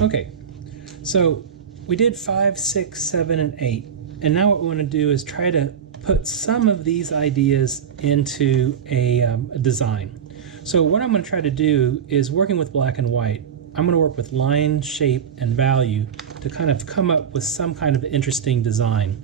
Okay, so we did 5, 6, 7, and 8. And now what we want to do is try to put some of these ideas into a design. So what I'm going to try to do is, working with black and white, I'm going to work with line, shape, and value to kind of come up with some kind of interesting design.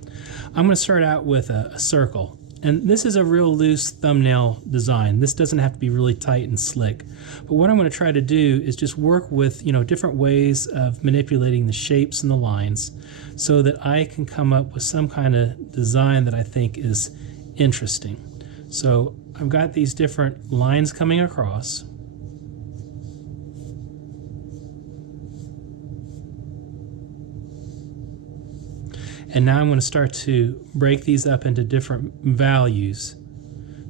I'm going to start out with a circle. And this is a real loose thumbnail design. This doesn't have to be really tight and slick. But what I'm going to try to do is just work with, different ways of manipulating the shapes and the lines so that I can come up with some kind of design that I think is interesting. So I've got these different lines coming across. And now I'm going to start to break these up into different values.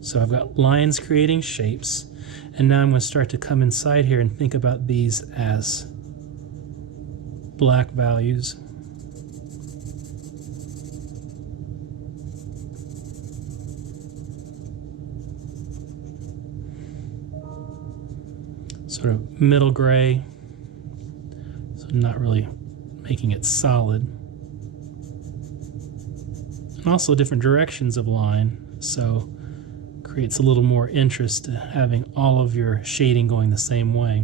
So I've got lines creating shapes, and now I'm going to start to come inside here and think about these as black values. Sort of middle gray, so not really making it solid. And also different directions of line, so creates a little more interest to having all of your shading going the same way.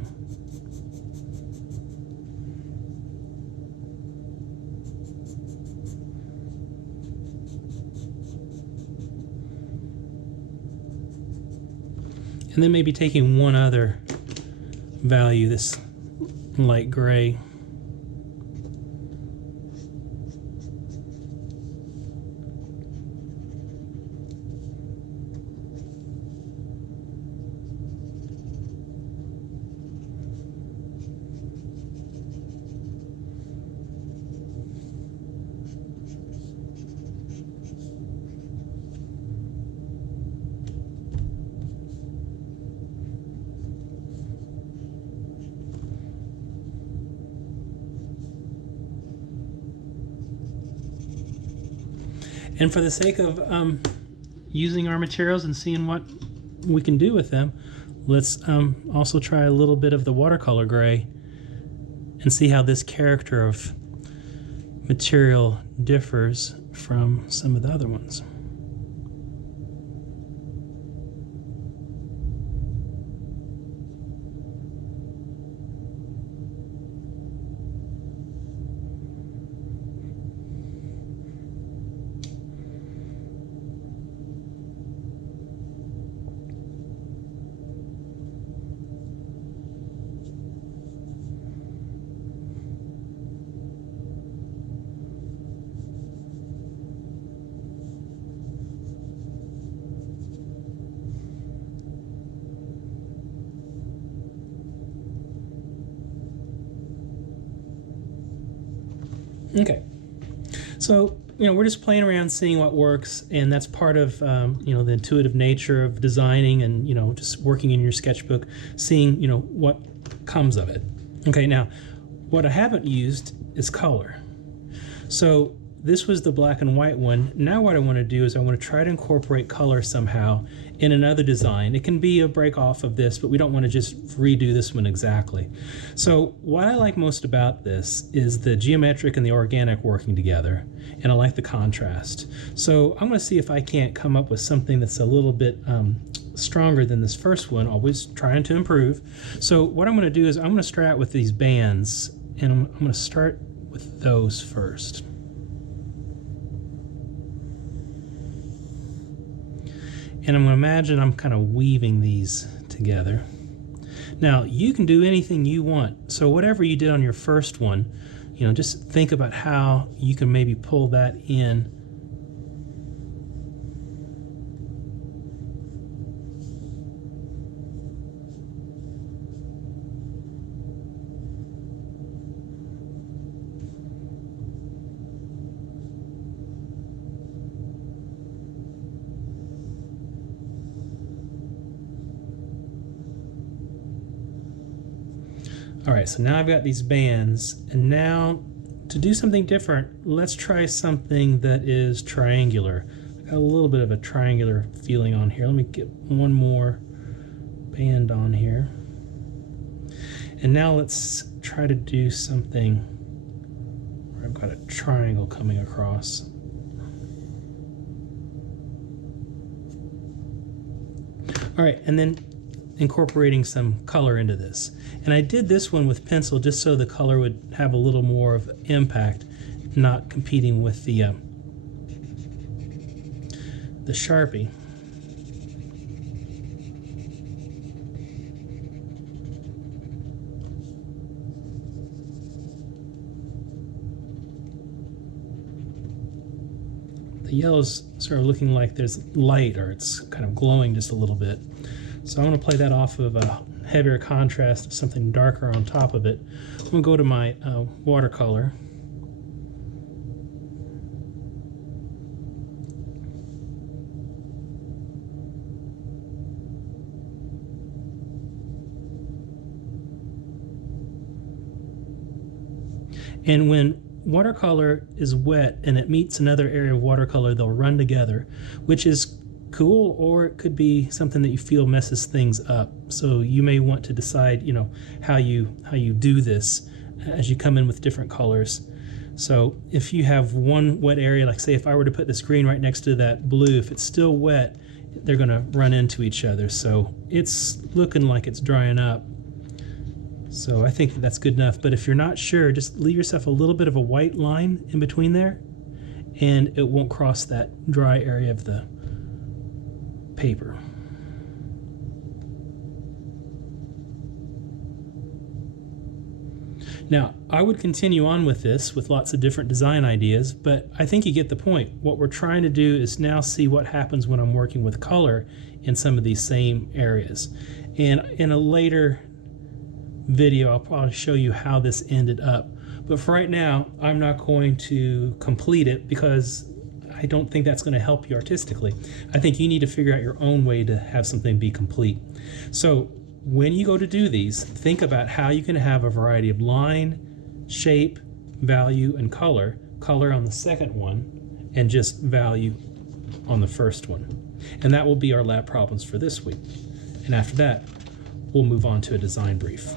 And then maybe taking one other value, this light gray. And for the sake of using our materials and seeing what we can do with them, let's also try a little bit of the watercolor gray and see how this character of material differs from some of the other ones. Okay, so we're just playing around, seeing what works, and that's part of the intuitive nature of designing, and just working in your sketchbook, seeing what comes of it. Okay, now what I haven't used is color. So this was the black and white one. Now what I want to do is I want to try to incorporate color somehow in another design. It can be a break off of this, but we don't want to just redo this one exactly. So what I like most about this is the geometric and the organic working together, and I like the contrast. So I'm going to see if I can't come up with something that's a little bit stronger than this first one, always trying to improve. So what I'm going to do is I'm going to start out with these bands, and I'm going to start with those first. And I'm going to imagine I'm kind of weaving these together. Now, you can do anything you want. So whatever you did on your first one, just think about how you can maybe pull that in. All right, so now I've got these bands, and now to do something different, let's try something that is triangular. I got a little bit of a triangular feeling on here. Let me get one more band on here. And now let's try to do something where I've got a triangle coming across. All right, and then incorporating some color into this. And I did this one with pencil just so the color would have a little more of impact, not competing with the Sharpie. The yellow's sort of looking like there's light, or it's kind of glowing just a little bit. So I'm going to play that off of a heavier contrast, something darker on top of it. I'm going to go to my watercolor. And when watercolor is wet and it meets another area of watercolor, they'll run together, which is cool, or it could be something that you feel messes things up. So you may want to decide, you know, how you do this as you come in with different colors. So if you have one wet area, like say if I were to put this green right next to that blue, if it's still wet, they're going to run into each other. So it's looking like it's drying up. So I think that's good enough, but if you're not sure, just leave yourself a little bit of a white line in between there, and it won't cross that dry area of the paper. Now, I would continue on with this with lots of different design ideas, but I think you get the point. What we're trying to do is now see what happens when I'm working with color in some of these same areas. And in a later video, I'll probably show you how this ended up. But for right now, I'm not going to complete it because I don't think that's going to help you artistically. I think you need to figure out your own way to have something be complete. So when you go to do these, think about how you can have a variety of line, shape, value, and color. Color on the second one, and just value on the first one. And that will be our lab problems for this week. And after that, we'll move on to a design brief.